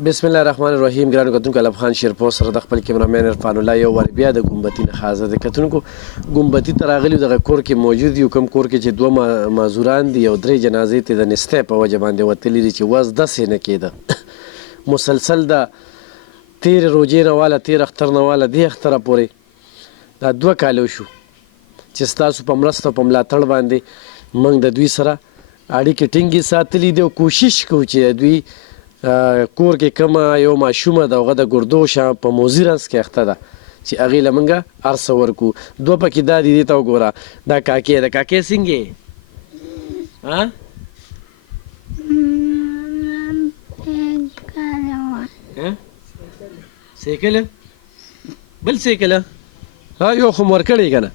بسم الله الرحمن الرحیم. ګرانو کتونکو، الف خان شیرپور سره د خپل کیمرامین عرفان الله یو وار بیا د ګمبتي نه حاضر دی. کتونکو ګمبتي ته راغلي دغه کور کې موجود یو کوم کور کې چې دوه معذوران دي او درې جنازې ته د نستې په وجه باندې وتلي دي چې وز داسې نه کېده. مسلسل د تیر روجې نه واله تیر اختر نه واله دې اختره پورې دا 2 کاله شو چې ستاسو په مرسته په ملاتړ باندې موږ د دوی سره اړیکې ټینګې ساتلي دي او کوشش کوو چې دوی کور کې کومه یو ماشومه د هغه د ګردو شا په موزي رنځ کې اخته ده چې هغې له موږ هر څه ورکو. 2 پکې دا دي، دې ته وګوره دا کاکې ده. کاکې څنګه یې؟ سیکل بل سیکل ها یو خو مو ورکړی که نه؟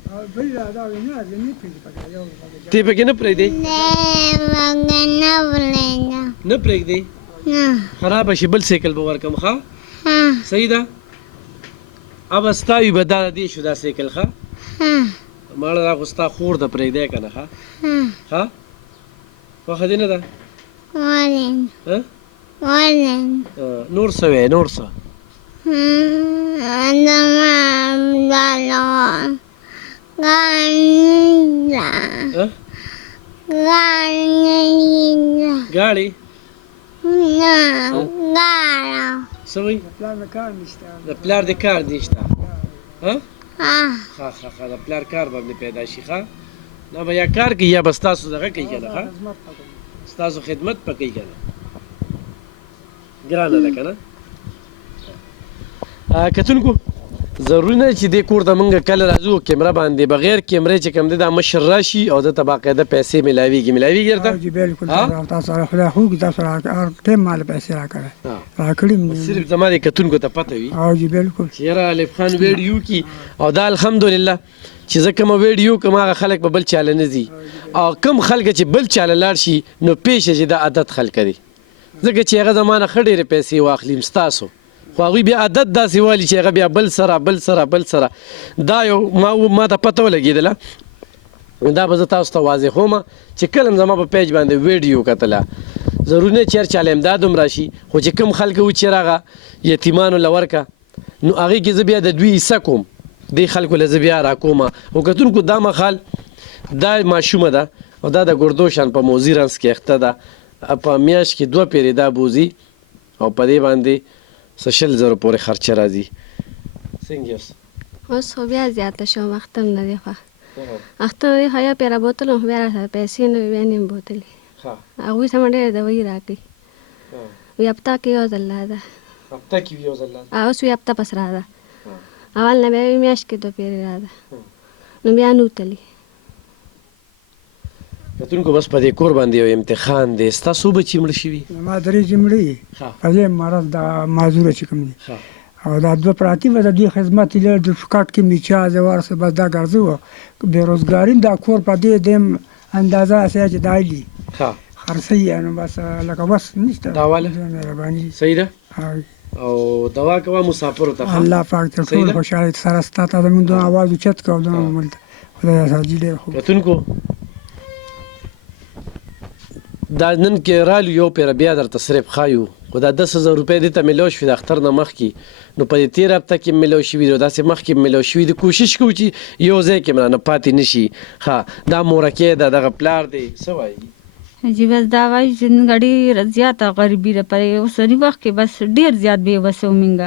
تی پکې نه پرېږدې؟ نه پرېږدې؟ خراب شي بل سیکل به ورکم. ښه صحیح ده. اب ستا وي به دا دې شو دا سیکل. ښه ماړه دا خو ستا خور ده پرېږدی که نه؟ ښه خوښه دې نه ده؟ نور څه وی نور څه؟ ګاړې څه وایي؟ د پلار د کار نشته. ښه ښه د پلار کار به مې پیدا شي. ښه نه به یا کار کوي یا به ستاسو دغه کوي که نه؟ ښه ستاسو خدمت به کوي که نه؟ ګرانه ده که نه؟ کتونکو ضروري نه چې دې کور ته موږ کله راځو کیمره باندې بغیر کیمرې چې کوم دی دا مشر راشي او دته باقاعده پیسې ملاویږي درته؟ جی بالکل تاسو سره خدای خو کې تاسو هر ټیم مال پیسې راکړي صرف زما د کتونکو ته پته وي. جی بالکل چې یاره الف خان ویډیو کی او دا الحمدلله چې زه کومه ویډیو کوم هغه خلک په بل چاله نه ځي او کم خلک چې بل چاله لاړ شي نو پیښه چې دا عادت خلک دي ځکه چې هغه زمانه ښه ډېرې پیسې واخلي ستاسو خو هغوی بیا عادت داسې والي چې هغه بیا بل سره دا یو ما ته پته ولګېدله. دا به زه تاسو ته واضح کوم چې کله هم زما په پیج باندې ویډیو کتله ضروري نه چې هر چاله امداد هم راشي خو چې کوم خلک و چې راغه یتیمانو له ورکه نو هغې کې زه بیا د دوی حصه کوم دې خلکو له زه بیا راکوم. او کتونکو دا مخال دا ماشومه ده او دا د ګردو شان په موزي رنځ کې اخته ده. په میاشت کې 2 پیرې دا بوزي او په دې باندې 100,000 پورې خرچه راځي. څنګه یاست؟ اوس خو بیا زیاته شوم، اخته هم نه دی خوښ. اخته نه دی ښه، یا پیره بوتلم خو بیا راسره پیسې نه وي، بیا نه یم بوتلې. هغوی ته مې ډېرې دوایي راکړي. وي هفته کې یو ځل را ده. هفته کې یو ځل را ده؟ اوس وي هفته پس را ده. اول نه بیا میاشت کې 2 پیرې را ده نو بیا نه وتلي. کتونکو بس په دې کور باندې یو امتحان دی. ستاسو بچي مړه شوي؟ ما 3 چې مړه په دې مرض د معذوره چې کوم دي او دا 2 پراتی و د دوی خدمت لري د فقط کې میچا زوارسه بس دا ګرځو بیروزګاریم دا کور په دې دیم اندازه اسیا چې دایلی خرڅي نو بس لکه بس نشته داواله مهرباني. صحیح ده. او دوا کوه مسافر ته الله پاک ته ټول خوشاله سره ستاسو د موږ आवाज اوچت کوو د ملت خدای ساتي. خو کتونکو دا نن کې رالو یو پیره بیا درته صرف ښایو خو دا 10,000 روپۍ دې ته میلاو شوي د اختر نه مخکې نو په دې تېر هفته کې میلاو شوي دي او داسې مخکې میلاو شوي دي. کوشش کوو چې یو ځای کې رانه پاتې نه شي. ښه دا مورکې ده دغه پلار دی څه وایي؟ جی بس دا وایي چې موږ ډېره زیاته غریبي ده په اوسني وخت کې بس ډېر زیات بېوسه وو موږ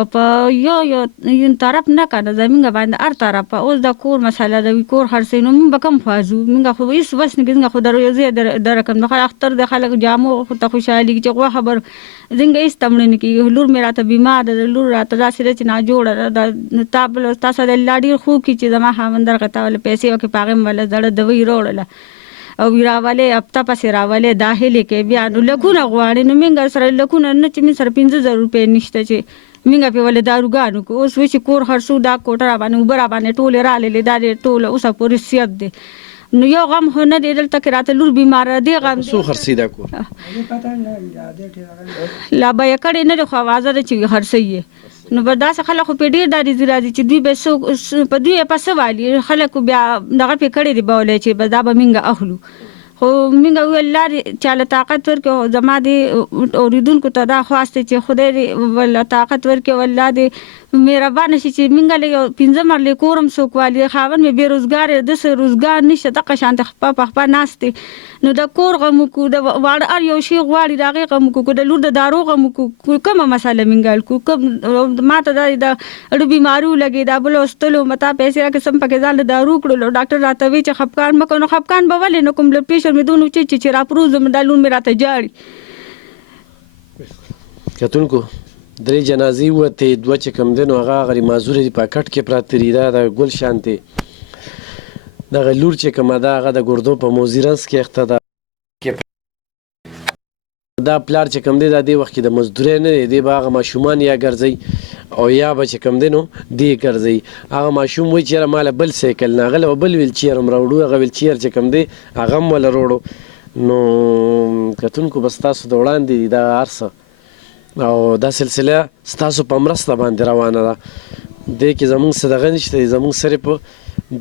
او په یو طرف نه که نه زموږ باندې هر طرف اوس د کور مسله ده وي کور خرڅوي نو موږ به کوم خوا ځو؟ موږ خو هېڅ وس نه کوي موږ خو د رقم د اختر د خلک جامو ته خوشحالېږي چې غوښه به زنګ هېڅ تمړه نه کېږي. لور مې راته بیمار ده لور راته داسې ده چې ناجوړه ده تا سره الله ډېر خوب کړي چې زما خاوند درکړه تا ولې پیسې وکړې په هغې مې وله زړه دوی راوړله او راولې هفته پسې راولې داخلې کې بیا نو لکونه غواړي نو موږ سره لکونه نه چې موږ سره 15,000 روپۍ نشته چې موږ پې ولې داروګانو کو اوس وایي چې کور خرڅو دا کوټه را باندې اوبه را باندې ټولې راللې دا دې ټوله اوسه پورې صیت دی نو یو غم خو نه دی دلته کې راته لور بیماره دی غم څو خرڅي دا کور؟ لا به یې کړې نه دی خو اوازه ده چې خرڅوي یې نو به داسې خلک خو پې ډېر ډارېږي راځي چې دوی به په دوی یې په څه والي خلکو بیا دغه پې کړی دی به ولې چې به دا به موږ اخلو خو موږ ویل لارې چاله طاقت ورکړي زما د اوریدونکو ته دا خواست چې خدای دې ول طاقت ورکړي والله دې مهربانه شي چې موږ له 15 مرلې کورم څوک والي خاوند مې بیروزګار د څه روزګار نشته دغه شانته خپه ناستې نو د کور غم کو د واړه ار یو شی غواړي د هغې غم کو د لور د دارو غم کو کومه مسله منګل کو کوم ماته د اړو بیمارو لګي دا بل واستلو متا پیسې راکې سم پکې ځان دارو کړلو ډاکټر راته وی چې خپکان مکو نو خپکان به ولې نو کوم بلډ پریشر مې دونو چې را پروزم د لون مې راته جاړي کتونکو درې جنازې وته دوه چې کم دي نو هغه غری معذور دي په کټ کې پراته دي دا د ګل شانتي دغه لور چې کومه ده هغه د ګردو په موزیرنس کې اخته ده دا پلار چې کم دی دا دې وخت کې د مزدورۍ نه دی به هغه ماشومان یا ګرځي او یا به چې کم دی نو دی ګرځي هغه ماشوم وایي چې یاره ماله بل سایکل نه هغه له بل ویلچیر هم راوړو هغه ویلچیر چې کم دی هغه هم وله راوړو نو کتونکو به ستاسو د وړاندې دي دا هر څه او دا سلسله ستاسو په مرسته باندې روانه ده دې کې زمونږ څه دغه نشته دی زمونږ سره په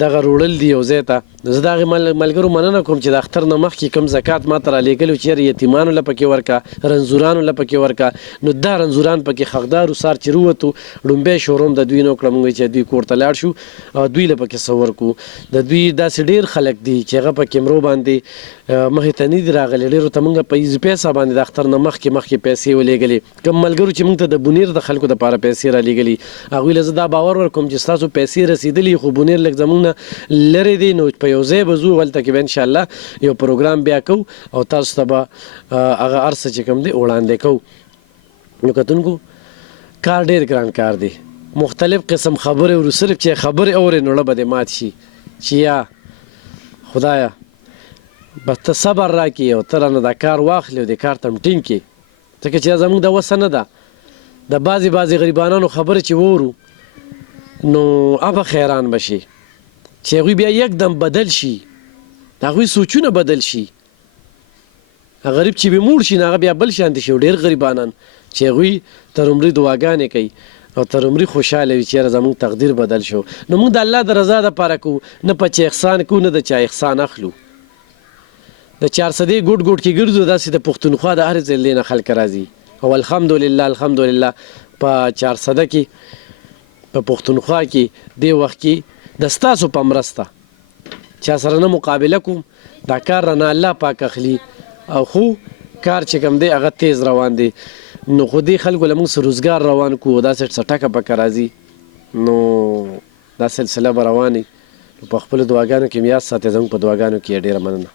دغه روړل دی یو ځای ته زه د هغې ملګرو مننه کوم چې د اختر نه مخکې کوم زکات ما ته رالیږلي چې یاره یتیمانو له پکې ورکه رنځورانو له پکې ورکه نو دا رنځوران پکې حقدارو سار چې رووتو لومبی شوروم د دوی نه وکړه موږ چې دوی کور ته لاړ شو او دوی له پکې څه ورکو د دوی داسې ډېر خلک دي چې هغه په کیمرو باندې مخې ته نه دي راغلي ډېرو ته موږ په ایزي پیسه باندې د اختر نه مخکې پیسې ولېږلې کوم ملګرو چې موږ ته د بونیر د خلکو دپاره پیسې رالیږلي هغوی له زه دا باور ورکوم چې ستاسو پیسې رسېدلي خو بونیر لږ زموږ نه لرې دی نو په یو ځای به ځو هلته کې به انشاءالله یو پروګرام بیا کوو او تاسو ته به هغه هر څه چې کوم دی وړاندې کوو نو کتونکو کار ډېر ګران کار دی مختلف قسم خبرې ورو صرف چې خبرې اورې نو ړه به دې مات شي چې یا خدایه بس ته صبر راکړي او ته رانه دا کار واخلې او دې کار ته م ټینګ کړي ځکه چې دا زموږ د وسه نه ده د بعضې غریبانانو خبرې چې وورو نو هغه خیران به شي چې هغوی بیا یکدم بدل شي د هغوی سوچونه بدل شي غریب چې به موړ شي نو هغه بیا بل شانتي شي ډېر غریبانان چې هغوی تر عمرې دعاګانې کوي او تر عمرې خوشحاله وي چې یاره زموږ تقدیر بدل شو نو موږ د الله د رضا دپاره کوو نه په چا احسان کوو نه د چا احسان اخلو د 400 ګوټ کې ګرځو داسې د پښتونخوا د هر ځای نه خلک راځي او الحمدلله په 400 کې په پښتونخوا کې دې وخت کې د ستاسو په مرسته چا سره نه مقابله کوم دا کار رانه الله پاک اخلي او خو کار چې کوم دی هغه تیز روان دی نو خو دې خلکو له موږ سره روزګار روان کړو داسې څه ټکه پکه راځي نو دا سلسله به روانې په خپلو دعاګانو کې مې یاد ساتئ زموږ په دعاګانو کې یې ډېره مننه